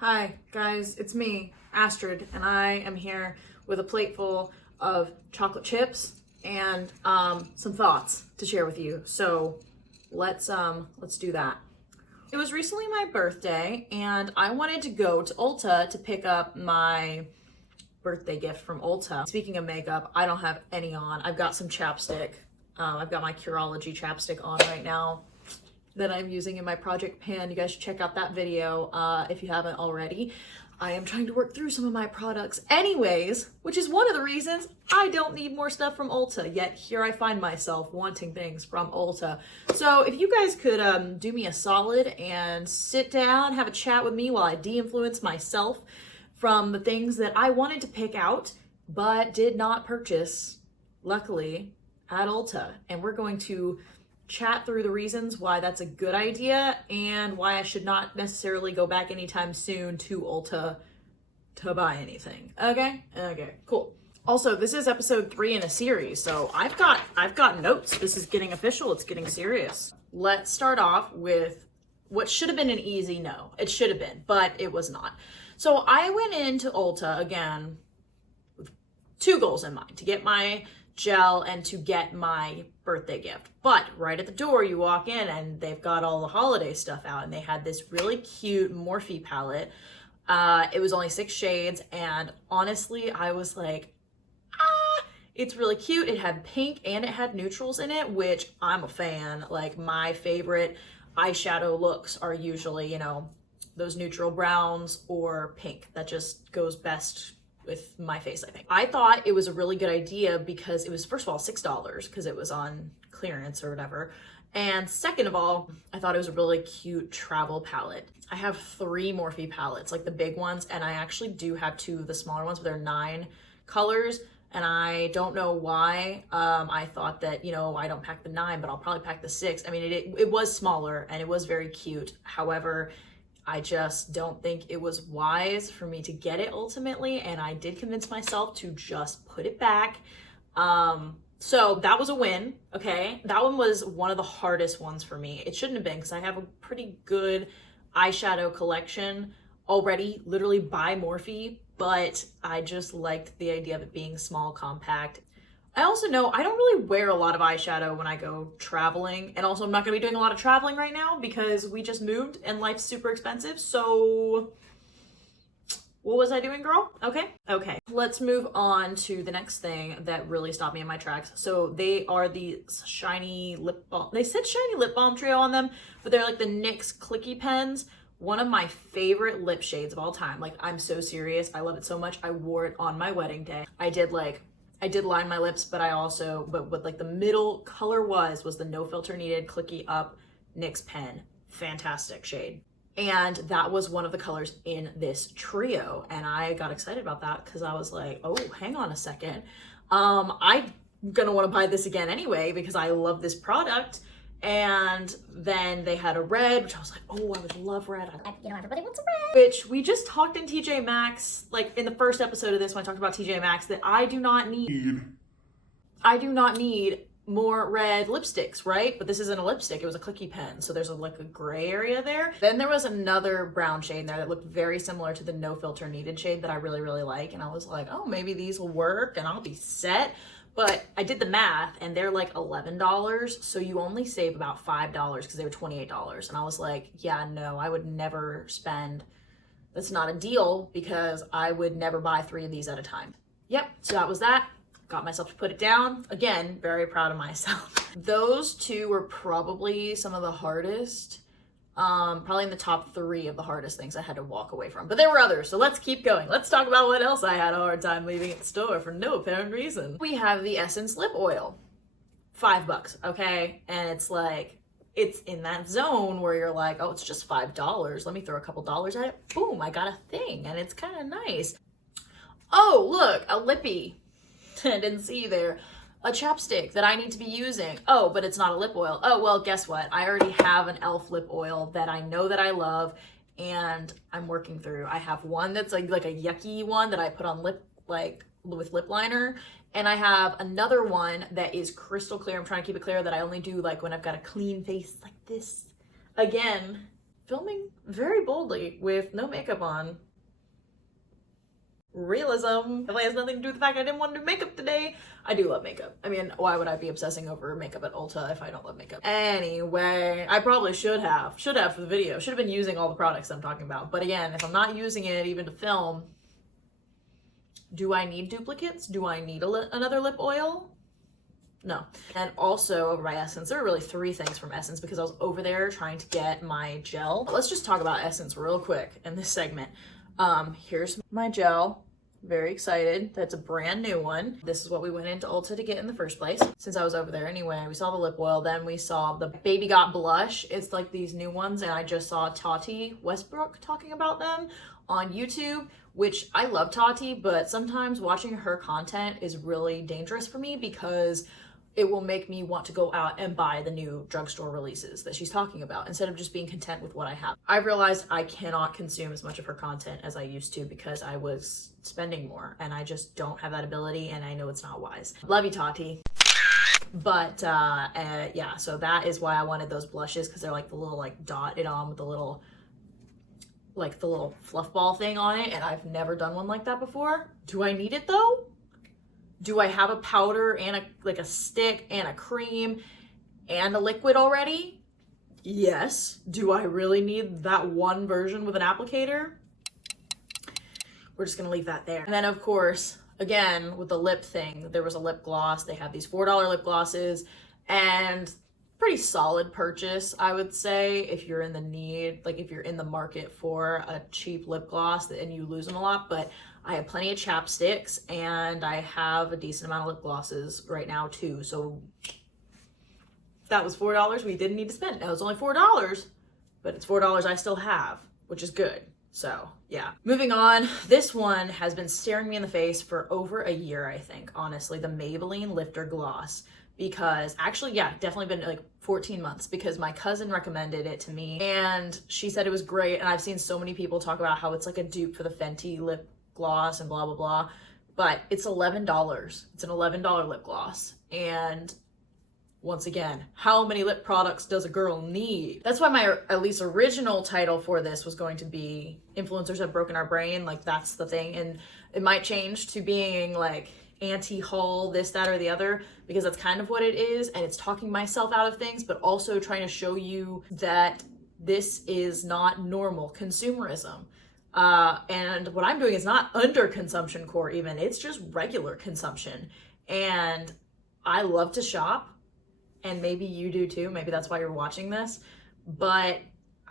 Hi guys, it's me, Astrid, and I am here with a plate full of chocolate chips and some thoughts to share with you. So let's do that. It was recently my birthday and I wanted to go to Ulta to pick up my birthday gift from Ulta. Speaking of makeup, I don't have any on. I've got some chapstick. I've got my Curology chapstick on right now that I'm using in my project pan. You guys should check out that video if you haven't already. I am trying to work through some of my products anyways, which is one of the reasons I don't need more stuff from Ulta, yet here I find myself wanting things from Ulta. So if you guys could do me a solid and sit down, have a chat with me while I de-influence myself from the things that I wanted to pick out but did not purchase, luckily, at Ulta. And we're going to chat through the reasons why that's a good idea and why I should not necessarily go back anytime soon to Ulta to buy anything. Okay, cool. Also, this is episode 3 in a series, so I've got notes. This is getting official. It's getting serious. Let's start off with what should have been an easy no. It should have been, but it was not. So I went into Ulta again with 2 goals in mind: to get my gel and to get my birthday gift. But right at the door you walk in and they've got all the holiday stuff out, and they had this really cute Morphe palette. It was only 6 shades, and honestly I was like, it's really cute. It had pink and it had neutrals in it, which I'm a fan. Like, my favorite eyeshadow looks are usually, you know, those neutral browns or pink. That just goes best with my face, I think. I thought it was a really good idea because it was, first of all, $6 because it was on clearance or whatever. And second of all, I thought it was a really cute travel palette. I have 3 Morphe palettes, like the big ones, and I actually do have 2 of the smaller ones, but they're 9 colors. And I don't know why. I thought that, you know, I don't pack the 9, but I'll probably pack the 6. I mean, it was smaller and it was very cute. However, I just don't think it was wise for me to get it ultimately, and I did convince myself to just put it back. So that was a win, okay? That one was one of the hardest ones for me. It shouldn't have been, because I have a pretty good eyeshadow collection already, literally by Morphe, but I just liked the idea of it being small, compact. I also know I don't really wear a lot of eyeshadow when I go traveling, and also I'm not going to be doing a lot of traveling right now because we just moved and life's super expensive. So what was I doing, girl? Okay. Let's move on to the next thing that really stopped me in my tracks. So they are the shiny lip balm. They said shiny lip balm trio on them, but they're like the NYX clicky pens. One of my favorite lip shades of all time. Like, I'm so serious. I love it so much. I wore it on my wedding day. I did line my lips, but what like the middle color was the No Filter Needed Clicky Up NYX pen. Fantastic shade. And that was one of the colors in this trio. And I got excited about that because I was like, oh, hang on a second. I'm gonna want to buy this again anyway because I love this product. And then they had a red, which I was like, oh, I would love red. Everybody wants a red. Which we just talked in TJ Maxx, like in the first episode of this when I talked about TJ Maxx, that I do not need more red lipsticks, right? But this isn't a lipstick, it was a clicky pen. So there's like a gray area there. Then there was another brown shade in there that looked very similar to the No Filter Needed shade that I really, really like. And I was like, oh, maybe these will work and I'll be set. But I did the math and they're like $11. So you only save about $5 because they were $28. And I was like, yeah, no, I would never spend. That's not a deal because I would never buy 3 of these at a time. Yep, so that was that. Got myself to put it down. Again, very proud of myself. Those 2 were probably some of the hardest, probably in the top 3 of the hardest things I had to walk away from. But there were others, so let's keep going. Let's talk about what else I had a hard time leaving at the store for no apparent reason. We have the Essence Lip Oil. $5, okay? And it's like, it's in that zone where you're like, oh, it's just $5. Let me throw a couple dollars at it. Boom, I got a thing, and it's kind of nice. Oh, look, a lippy. I didn't see you there. A chapstick that I need to be using. Oh, but it's not a lip oil. Oh, well, guess what? I already have an e.l.f. lip oil that I know that I love and I'm working through. I have one that's like a yucky one that I put on lip, like with lip liner. And I have another one that is crystal clear. I'm trying to keep it clear that I only do like when I've got a clean face like this. Again, filming very boldly with no makeup on. Realism. It has nothing to do with the fact I didn't want to do makeup today. I do love makeup. I mean, why would I be obsessing over makeup at Ulta if I don't love makeup? Anyway, I probably should have for the video. Should have been using all the products I'm talking about. But again, if I'm not using it even to film, do I need duplicates? Do I need another lip oil? No. And also over by Essence, there are really 3 things from Essence because I was over there trying to get my gel. Let's just talk about Essence real quick in this segment. Here's my gel. Very excited. That's a brand new one. This is what we went into Ulta to get in the first place. Since I was over there anyway, we saw the lip oil, then we saw the Baby Got blush. It's like these new ones, and I just saw Tati Westbrook talking about them on YouTube, which I love Tati, but sometimes watching her content is really dangerous for me because it will make me want to go out and buy the new drugstore releases that she's talking about instead of just being content with what I have. I realized I cannot consume as much of her content as I used to because I was spending more, and I just don't have that ability, and I know it's not wise. Love you, Tati. But yeah, so that is why I wanted those blushes, because they're like the little like dotted on with the little like the little fluff ball thing on it, and I've never done one like that before. Do I need it though? Do I have a powder and a stick and a cream and a liquid already? Yes. Do I really need that one version with an applicator? We're just gonna leave that there. And then of course, again, with the lip thing, there was a lip gloss. They have these $4 lip glosses, and pretty solid purchase, I would say, if you're in the need, like if you're in the market for a cheap lip gloss and you lose them a lot. But I have plenty of chapsticks, and I have a decent amount of lip glosses right now too. So that was $4 we didn't need to spend. Now it was only $4, but it's $4 I still have, which is good. So yeah. Moving on, this one has been staring me in the face for over a year, I think, honestly, the Maybelline Lifter Gloss. Because actually, yeah, definitely been like 14 months, because my cousin recommended it to me and she said it was great. And I've seen so many people talk about how it's like a dupe for the Fenty lip gloss and blah, blah, blah. But it's $11. It's an $11 lip gloss. And once again, how many lip products does a girl need? That's why my at least original title for this was going to be Influencers Have Broken Our Brain. Like, that's the thing. And it might change to being like anti-haul, this, that, or the other, because that's kind of what it is. And it's talking myself out of things, but also trying to show you that this is not normal consumerism. And what I'm doing is not under consumption core even, it's just regular consumption. And I love to shop, and maybe you do too, maybe that's why you're watching this, but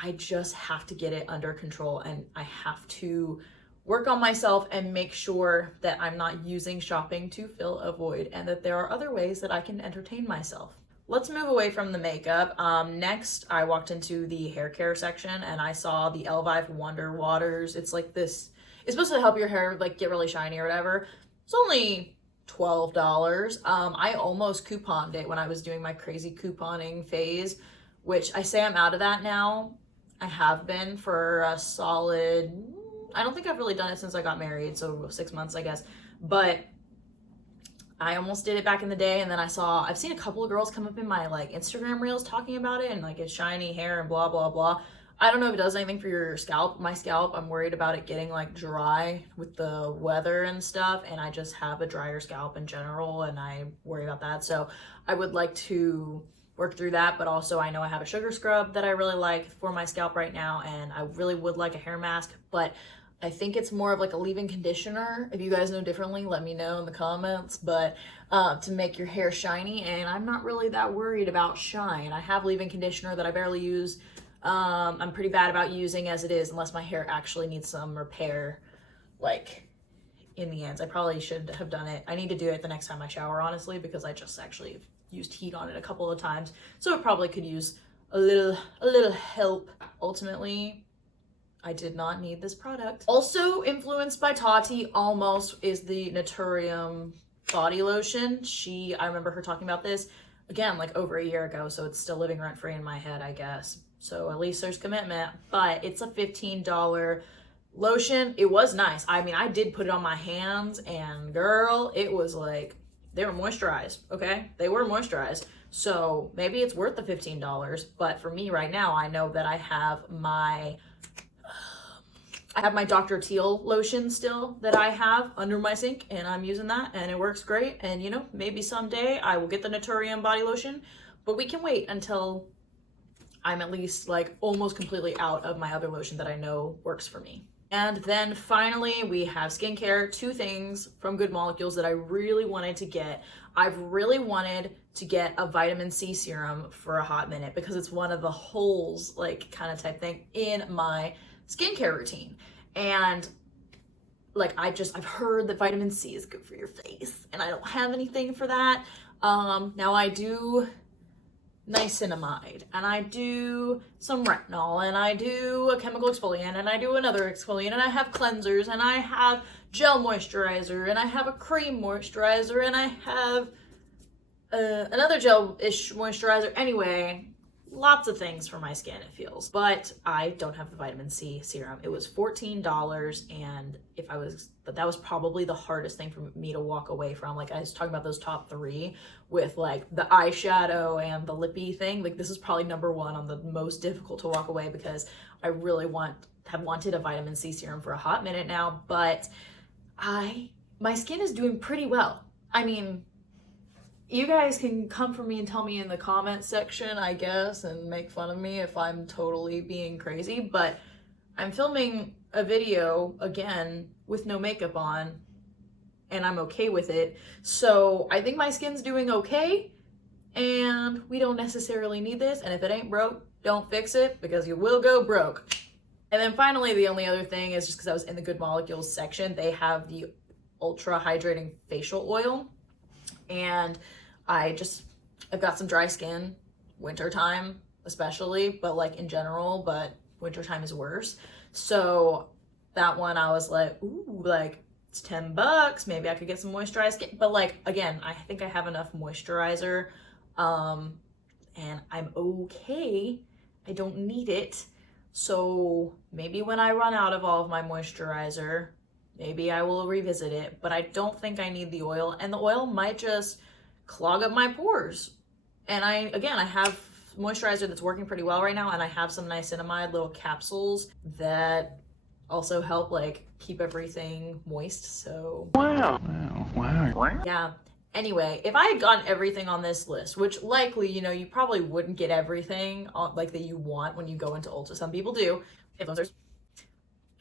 I just have to get it under control, and I have to work on myself and make sure that I'm not using shopping to fill a void, and that there are other ways that I can entertain myself. Let's move away from the makeup. Next, I walked into the hair care section and I saw the Elvive Wonder Waters. It's like this, it's supposed to help your hair like get really shiny or whatever. It's only $12. I almost couponed it when I was doing my crazy couponing phase, which I say I'm out of that now. I have been for a solid, I don't think I've really done it since I got married, so 6 months, I guess. But I almost did it back in the day, and then I've seen a couple of girls come up in my like Instagram reels talking about it, and like it's shiny hair and blah, blah, blah. I don't know if it does anything for your scalp. My scalp, I'm worried about it getting like dry with the weather and stuff, and I just have a drier scalp in general, and I worry about that. So I would like to work through that, but also I know I have a sugar scrub that I really like for my scalp right now, and I really would like a hair mask, but I think it's more of like a leave-in conditioner. If you guys know differently, let me know in the comments, but to make your hair shiny, and I'm not really that worried about shine. I have leave-in conditioner that I barely use. I'm pretty bad about using as it is, unless my hair actually needs some repair, like in the ends. I probably should have done it. I need to do it the next time I shower, honestly, because I just actually used heat on it a couple of times, so it probably could use a little help. Ultimately, I did not need this product. Also influenced by Tati almost is the Naturium body lotion. I remember her talking about this again like over a year ago, so it's still living rent free in my head, I guess. So at least there's commitment, but it's a $15 lotion. It was nice. I mean, I did put it on my hands, and girl, it was like, they were moisturized, okay? They were moisturized. So maybe it's worth the $15, but for me right now, I know that I have my Dr. Teal lotion still that I have under my sink, and I'm using that, and it works great. And you know, maybe someday I will get the Naturium body lotion, but we can wait until I'm at least like almost completely out of my other lotion that I know works for me. And then finally, we have skincare, 2 things from Good Molecules that I really wanted to get. I've really wanted to get a vitamin C serum for a hot minute because it's one of the holes, like kind of type thing in my skincare routine. And like I've heard that vitamin C is good for your face, and I don't have anything for that. Now I do niacinamide, and I do some retinol, and I do a chemical exfoliant, and I do another exfoliant, and I have cleansers, and I have gel moisturizer, and I have a cream moisturizer, and I have another gel-ish moisturizer. Anyway, lots of things for my skin, it feels. But I don't have the vitamin C serum. It was $14, and that was probably the hardest thing for me to walk away from. Like I was talking about those top 3 with like the eyeshadow and the lippy thing. Like this is probably number 1 on the most difficult to walk away because I really have wanted a vitamin C serum for a hot minute now, but my skin is doing pretty well. I mean, you guys can come for me and tell me in the comments section, I guess, and make fun of me if I'm totally being crazy, but I'm filming a video again with no makeup on, and I'm okay with it. So I think my skin's doing okay, and we don't necessarily need this, and if it ain't broke, don't fix it, because you will go broke. And then finally, the only other thing is just because I was in the Good Molecules section, they have the Ultra Hydrating Facial Oil. And I've got some dry skin, wintertime especially, but like in general, but wintertime is worse. So that one I was like, ooh, like it's $10, maybe I could get some moisturized skin. But like, again, I think I have enough moisturizer, and I'm okay. I don't need it. So maybe when I run out of all of my moisturizer, maybe I will revisit it, but I don't think I need the oil, and the oil might just clog up my pores. And I have moisturizer that's working pretty well right now, and I have some niacinamide little capsules that also help like keep everything moist. So wow. Yeah. Anyway, if I had gotten everything on this list, which likely, you know, you probably wouldn't get everything like that you want when you go into Ulta. Some people do. Influencers.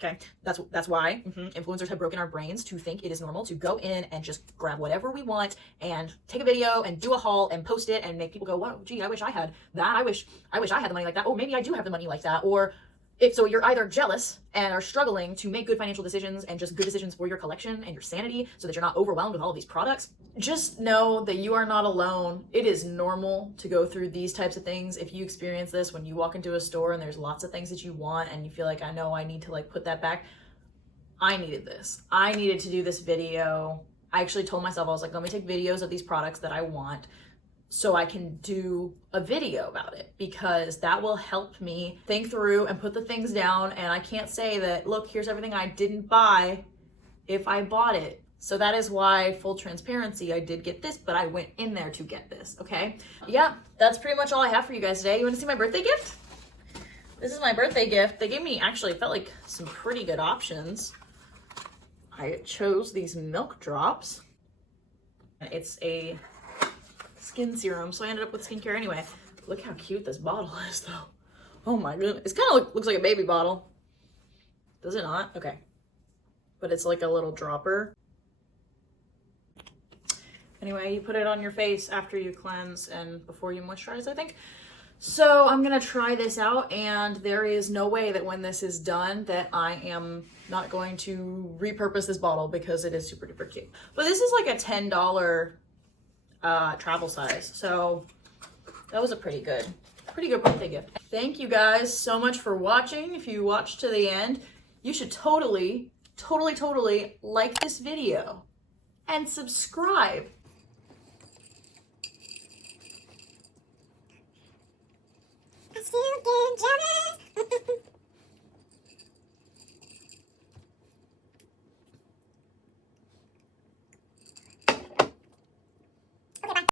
Okay, that's why influencers have broken our brains to think it is normal to go in and just grab whatever we want and take a video and do a haul and post it and make people go, wow, gee, I wish I had that. I wish I had the money like that. Oh, maybe I do have the money like that. Or if so, you're either jealous and are struggling to make good financial decisions and just good decisions for your collection and your sanity so that you're not overwhelmed with all of these products. Just know that you are not alone. It is normal to go through these types of things. If you experience this when you walk into a store and there's lots of things that you want and you feel like, I know I need to like put that back. I needed this. I needed to do this video. I actually told myself, I was like, let me take videos of these products that I want so I can do a video about it, because that will help me think through and put the things down. And I can't say that, look, here's everything I didn't buy if I bought it. So that is why, full transparency, I did get this, but I went in there to get this, okay? Yeah, that's pretty much all I have for you guys today. You wanna see my birthday gift? This is my birthday gift. They gave me, actually, it felt like some pretty good options. I chose these milk drops. It's a skin serum, so I ended up with skincare anyway. Look how cute this bottle is, though. Oh my goodness. It kind of looks like a baby bottle. Does it not? Okay. But it's like a little dropper. Anyway, you put it on your face after you cleanse and before you moisturize, I think. So I'm gonna try this out, and there is no way that when this is done that I am not going to repurpose this bottle, because it is super duper cute. But this is like a $10 travel size, so that was a pretty good birthday gift. Thank you guys so much for watching. If you watched to the end, you should totally like this video and subscribe. Still get jealous.